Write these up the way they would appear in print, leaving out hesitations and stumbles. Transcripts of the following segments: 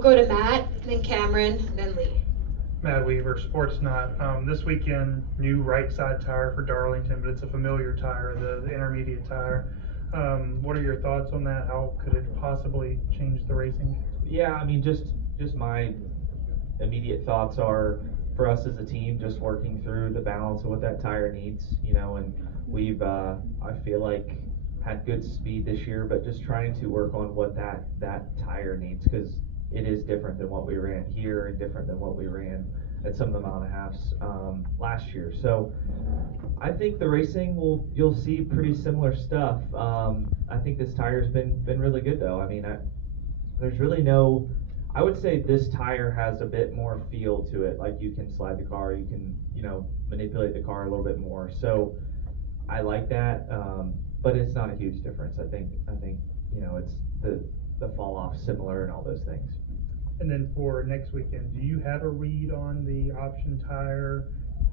We'll go to Matt, then Cameron, then Lee. Matt Weaver, Sportsnot. This weekend, new right side tire for Darlington, but it's a familiar tire, the intermediate tire. What are your thoughts on that? How could it possibly change the racing? Yeah, I mean, just my immediate thoughts are, for us as a team, just working through the balance of what that tire needs, and we've, I feel like, had good speed this year, but just trying to work on what that tire needs, because it is different than what we ran here and different than what we ran at some of the mile and a halves last year. So I think the racing you'll see pretty similar stuff. I think this tire's been really good though. I mean, there's really I would say this tire has a bit more feel to it. Like, you can slide the car, you can manipulate the car a little bit more. So I like that, but it's not a huge difference. I think it's the fall off similar and all those things. And then for next weekend, do you have a read on the option tire,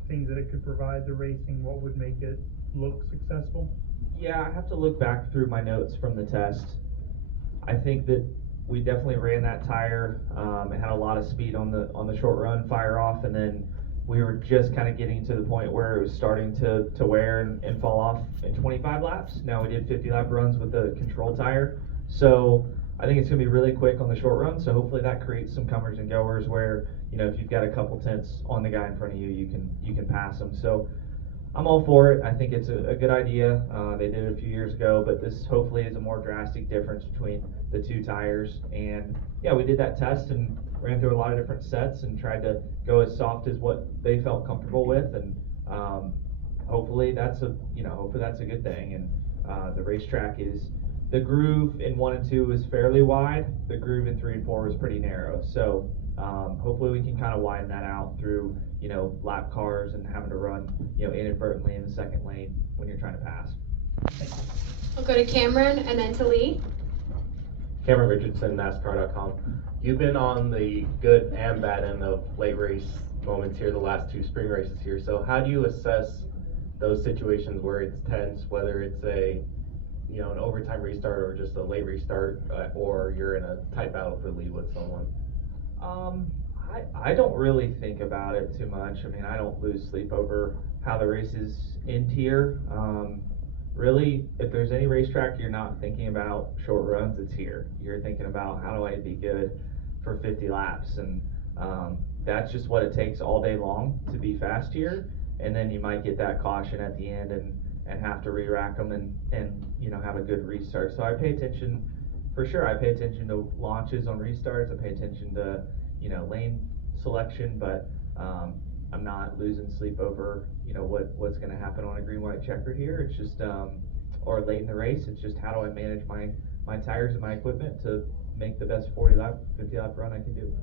things that it could provide the racing? What would make it look successful? Yeah, I have to look back through my notes from the test. I think that we definitely ran that tire. It had a lot of speed on the short run, fire off, and then we were just kind of getting to the point where it was starting to wear and fall off in 25 laps. Now we did 50 lap runs with the control tire. So I think it's going to be really quick on the short run, so hopefully that creates some comers and goers where, if you've got a couple tenths on the guy in front of you, you can pass them. So I'm all for it. I think it's a good idea. They did it a few years ago, but this hopefully is a more drastic difference between the two tires. And yeah, we did that test and ran through a lot of different sets and tried to go as soft as what they felt comfortable with. And hopefully that's a good thing. And the racetrack the groove in 1 and 2 is fairly wide. The groove in 3 and 4 was pretty narrow. So hopefully we can kind of widen that out through, lap cars and having to run, inadvertently in the second lane when you're trying to pass. We'll go to Cameron and then to Lee. Cameron Richardson, NASCAR.com. You've been on the good and bad end of late race moments here, the last 2 spring races here. So how do you assess those situations where it's tense, whether it's an overtime restart or just a late restart, or you're in a tight battle for lead with someone? I don't really think about it too much. I mean, I don't lose sleep over how the race is in here. Really, if there's any racetrack you're not thinking about short runs, it's here. You're thinking about, how do I be good for 50 laps? And that's just what it takes all day long to be fast here. And then you might get that caution at the end and have to re-rack them and have a good restart. So I pay attention, for sure. I pay attention to launches on restarts. I pay attention to lane selection, but I'm not losing sleep over what's going to happen on a green white checker here. It's just or late in the race. It's just, how do I manage my tires and my equipment to make the best 40 lap 50 lap run I can do.